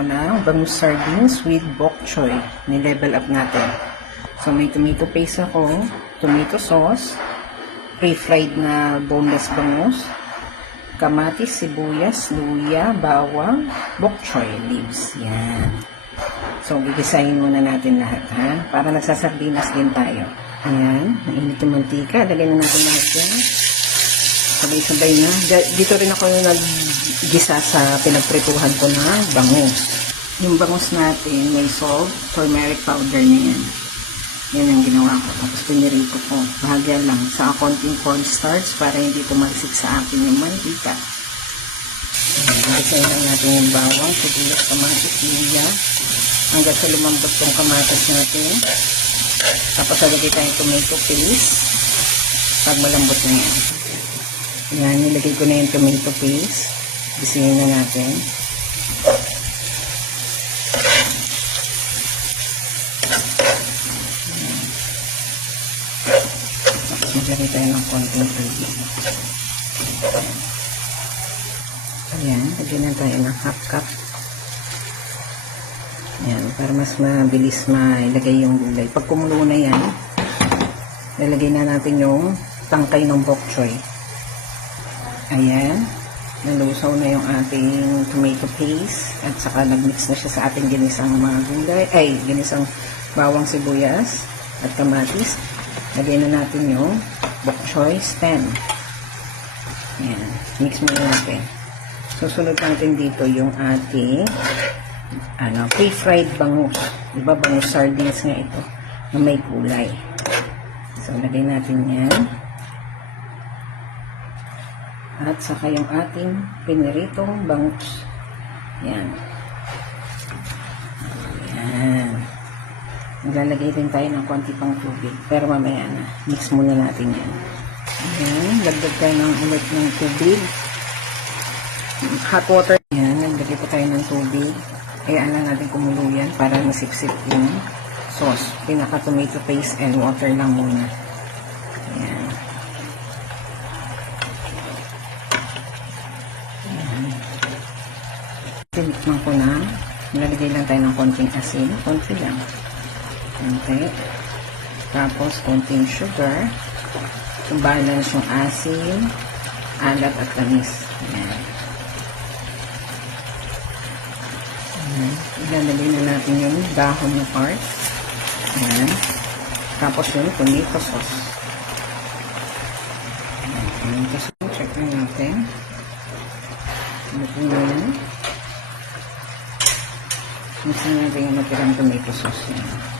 ako ng bangus sardines with bok choy. Ni-level up natin. So, may tomato paste ako, tomato sauce, pre-fried na boneless bangus, kamatis, sibuyas, luya, bawang, bok choy leaves. Yan. So, gigisahin muna natin lahat, ha? Para nagsasardinas din tayo. Ayan. Mainit yung mantika. Lagay na natin lahat yan. Sabay-sabay na. Dito rin ako nag-gisa sa pinagprituhan ko na bangus. Yung bangus natin, may salt, turmeric powder na yan. Yan ang ginawa ko. Tapos pinirito ko. Bahagya lang sa konting cornstarch para hindi tumalsik sa akin yung mantika. Gisahin lang natin yung bawang, sibuyas, kamatis, luya. Hanggang sa lumambot yung kamatis natin. Tapos lagay tayong tomato paste. Pag malambot na yan. Yan, nilagay ko na yung tomato paste. Gisahin na natin. Tapos maglagay tayo ng konting tubig. Ayan, lagyan na tayo ng half cup. Ayan, para mas mabilis mailagay yung gulay. Pag kumulo na yan, lalagay na natin yung tangkay ng bok choy. Ayan, nalusaw na yung ating tomato paste at saka nagmix na siya sa ating ginisang mga gulay, ginisang bawang, sibuyas at kamatis. Lagay na natin yung bok choy stem. Ayan, mix muna natin. Susunod natin dito yung ating pre-fried bangus. Diba, bangus sardines nga ito na may kulay. So, lagay natin yan. At saka yung ating piniritong bangus. Yan. Yan. Maglalagay din tayo ng konti pang tubig. Pero mamaya na. Mix muna natin yan. Yan. Lagdag tayo ng ulit ng tubig. Hot water. Yan. Naglagay po tayo ng tubig. Hayaan lang natin kumulo yan para masipsip yung sauce. Pinaka tomato paste and water lang muna. Yan. Tinikman ko na. Nalagay lang tayo ng konting asin. Konti lang. Konti. Tapos, konting sugar. So, balance yung asin, alat at tamis. Ayan. Ilalagay na natin yung dahon na part. Ayan. Tapos yung tomato sauce. Ayan. Tomato sauce. Check na natin. Ito na yan. Mix na natin yung matirang tomato sauce. Yan.